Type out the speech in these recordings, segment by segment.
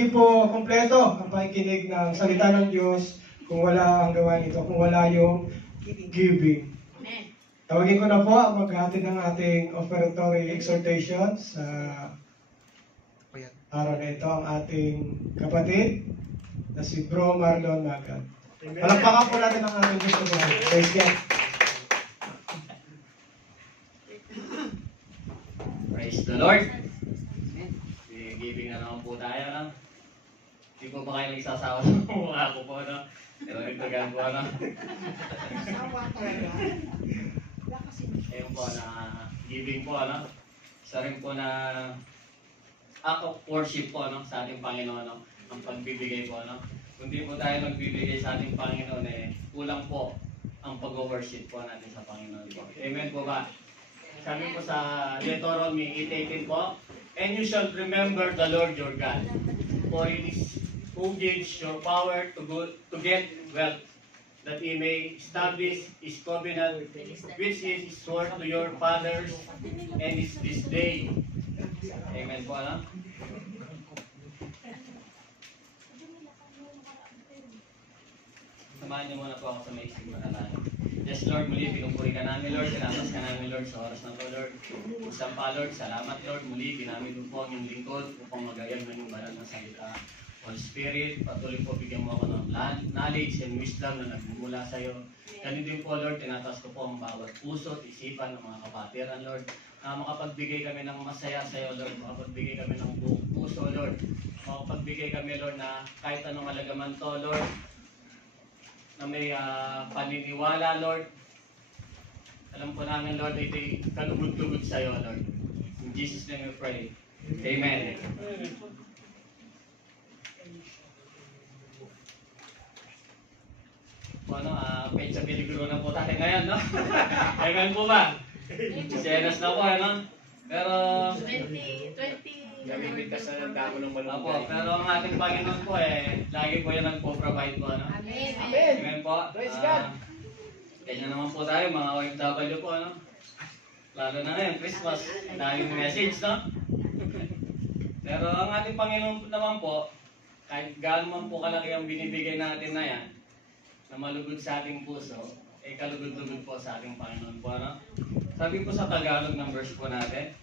Hindi po kompleto ang pakikinig ng salita ng Diyos kung wala ang gawain ito, kung wala yung giving. Tawagin ko na po ang maghahatid ng ating offertory exhortation sa araw na ito, ang ating kapatid na si Bro Marlon Magad. Palakpakan po natin ang ating Diyos na buhay. Praise God. Praise the Lord. Giving na naman po tayo, no? Hindi po ba kayo nagsasawa ng mukha ko po, no? Pero nagtagan po, no? Ayun po na giving po, no? Isa rin po na act of worship po, no? Sa ating Panginoon, no? Ang pagbibigay po, no? Kung di po tayo magbibigay sa ating Panginoon, kulang po ang pag-worship po natin sa Panginoon po. Amen po ba? Sabi po sa Deuteronomy 8:18 po, and you shall remember the Lord your God, for it is who gives your power to get wealth, that he may establish his covenant, which is his word to your fathers, and is this day. Amen po, ano? Samahan niyo muna po ako sa maisip manalangin. Yes, Lord, muli pinupuri ka namin, Lord. Pinapas ka namin, Lord, sa oras na to, Lord. Isang pa, Lord, salamat, Lord. Muli, pinamit po ang iyong lingkod upang magayag ng iyong banal na salita. Holy Spirit, patuloy po bigyan mo ako ng knowledge and wisdom na nagmumula sa iyo. Ganun din po, Lord, tinatas ko po ang bawat puso at isipan ng mga kapatiran, Lord. Na makapagbigay kami ng masaya sa iyo, Lord. Makapagbigay kami ng buong puso, Lord. Makapagbigay kami, Lord, na kahit anong alagaman to, Lord, na may paniniwala, Lord. Alam po namin, Lord, ito'y kalugod-lugod sa iyo, Lord. In Jesus' name we pray. Amen. Ano, pecha peligro na po tayo ngayon, no? Ngayon po ba? Senas na po, ano? Pero... 20. Gamit ka sa damo ng malunggay. Opo, pero ang ating Panginoon po lagi po yan nagpo-provide po, ano? Amen. Amen po. Praise God. Ganyan naman po tayo, mga OFW po, ano? Lalo na ngayon, Christmas. Daming message, no? Pero ang ating Panginoon naman po, kahit gaano man po kalaki ang binibigay natin na yan, na malugod sa ating puso, kalugod-lugod po sa ating Panginoon po, ano? Sabi po sa Tagalog ng verse po natin,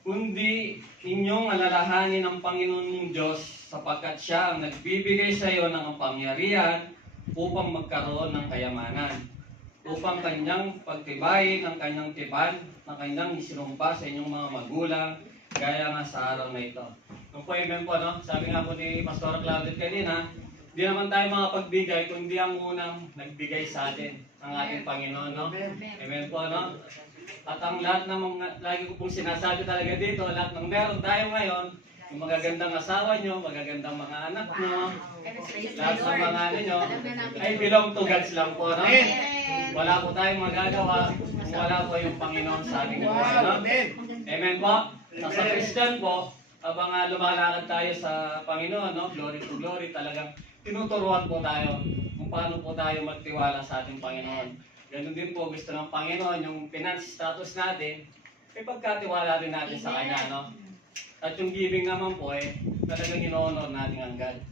kundi inyong alalahanin ang Panginoon mong Diyos sapagkat siya ang nagbibigay sa iyo ng kapangyarihan upang magkaroon ng kayamanan, upang kanyang pagtibayin ang kanyang tipan na kanyang isinumpa sa inyong mga magulang gaya nga sa araw na ito. Nung po, amen po, no? Sabi nga po ni Pastor Claudet kanina, di naman tayo makapagbigay kung di ang unang nagbigay sa atin ang ating Panginoon, no? Amen po, no? At ang lahat ng mga, lagi ko pong sinasabi talaga dito, lahat ng meron tayo ngayon, yung magagandang asawa nyo, magagandang mga anak nyo, lahat ng mga ano nyo, ay belong to God lang po, no? Wala po tayong magagawa kung wala po yung Panginoon sa ating buhay, no? Amen po? Sa Christian po, habang lumalakad tayo sa Panginoon, no? Glory to glory, talagang tinuturuan po tayo kung paano po tayo magtiwala sa ating Panginoon. Ganun din po gusto ng Panginoon, yung finance status natin, pagkatiwala rin natin sa Kanya, no? At yung giving naman po, talagang ino-honor natin ang God.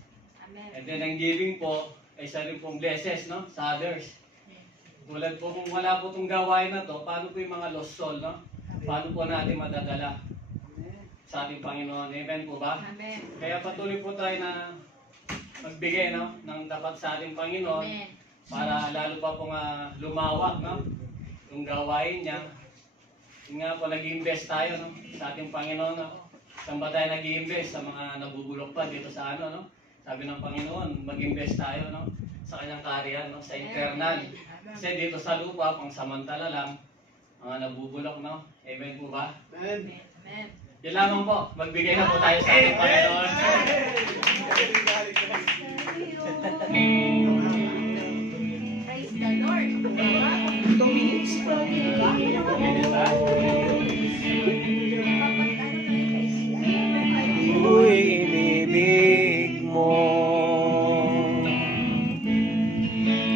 And then ang giving po, ay isa rin pong blesses, no? Sa others. Tulad po kung wala po itong gawain na to, paano po yung mga lost soul, no? Paano po natin madadala sa ating Panginoon? Amen po ba? Amen. Kaya patuloy po tayo na magbigay, no? Ng dapat sa ating Panginoon. Amen. Para lalo pa pong lumawak, no? Yung gawain niya. Yung nga po, nag-invest tayo, no? Sa ating Panginoon, no? Saan ba tayo nag-invest? Sa mga nabubulok pa dito sa ano, no? Sabi ng Panginoon, mag-invest tayo, no? Sa kanyang karyan, no? Sa internal. Kasi dito sa lupa, pang samantala lang, mga nabubulok, no? Amen po ba? Amen. Amen. Yan lamang po, magbigay na po tayo sa ating Panginoon. Praise the Lord. 2 minutes pa. Minutes, ha? Ako'y inibig mo.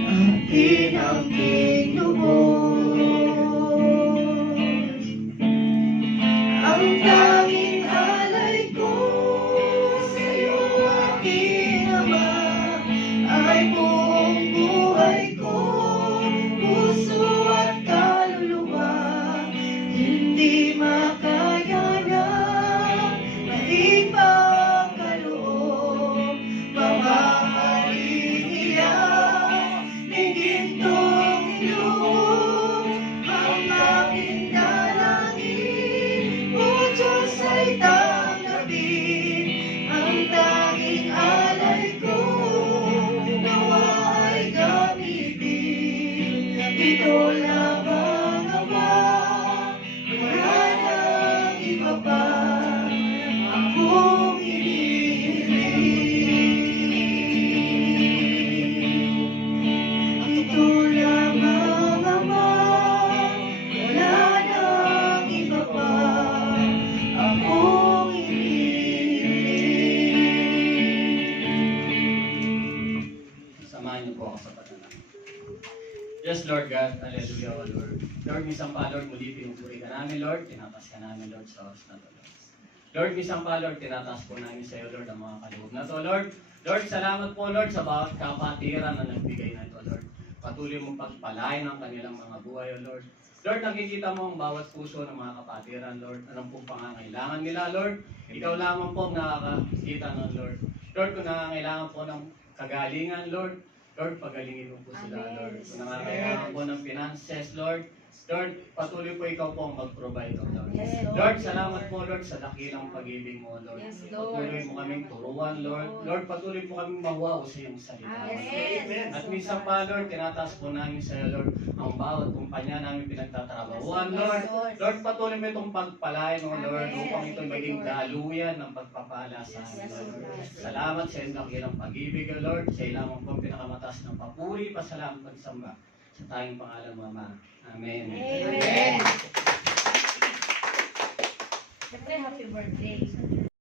Akin ang kinubos. Ang tanging alay ko Yes, Lord God. Hallelujah, O Lord. Lord, minsan pa, Lord, muli pinupuri ka namin, Lord. Tinatas ka namin, Lord, sa oras na to, Lord. Lord, minsan pa, Lord, tinataas po namin sa iyo, Lord, ang mga kaloob na to, Lord. Lord, salamat po, Lord, sa bawat kapatiran na nagbigay na ito, Lord. Patuloy mong pagpalain ang kanilang mga buhay, O Lord. Lord, nakikita mo ang bawat puso ng mga kapatiran, Lord. Anong pong pangangailangan nila, Lord? Ikaw lamang po ang nakakakita nun, Lord. Lord, kung nangangailangan po ng kagalingan, Lord, Lord, pagalingin mo po sila, Lord. Kung nangangailangan po ng finances, Lord, Lord, patuloy po ikaw po ang mag-provide, O Lord. Yes, Lord. Lord, salamat po, Lord, sa dakilang pag-ibig mo, Lord. Yes, Lord. Patuloy mo kaming turuan, Lord. Lord, patuloy po kaming mahuwaw sa iyong salita. Yes. At minsan pa, Lord, tinataas po namin sa iyo, Lord, ang bawat kumpanya namin pinagtatrabahuan, Lord. Lord, patuloy mo itong pagpalain, O Lord, upang ito maging daluyan ng pagpapala sa amin, Lord. Salamat sa iyong dakilang pag-ibig, O Lord. Sa iyo lamang po ang pinakamataas ng papuri, pasalamat, pagsamba. Sa tayong pangalan, Mama. Amen. Amen. Siyempre, happy birthday.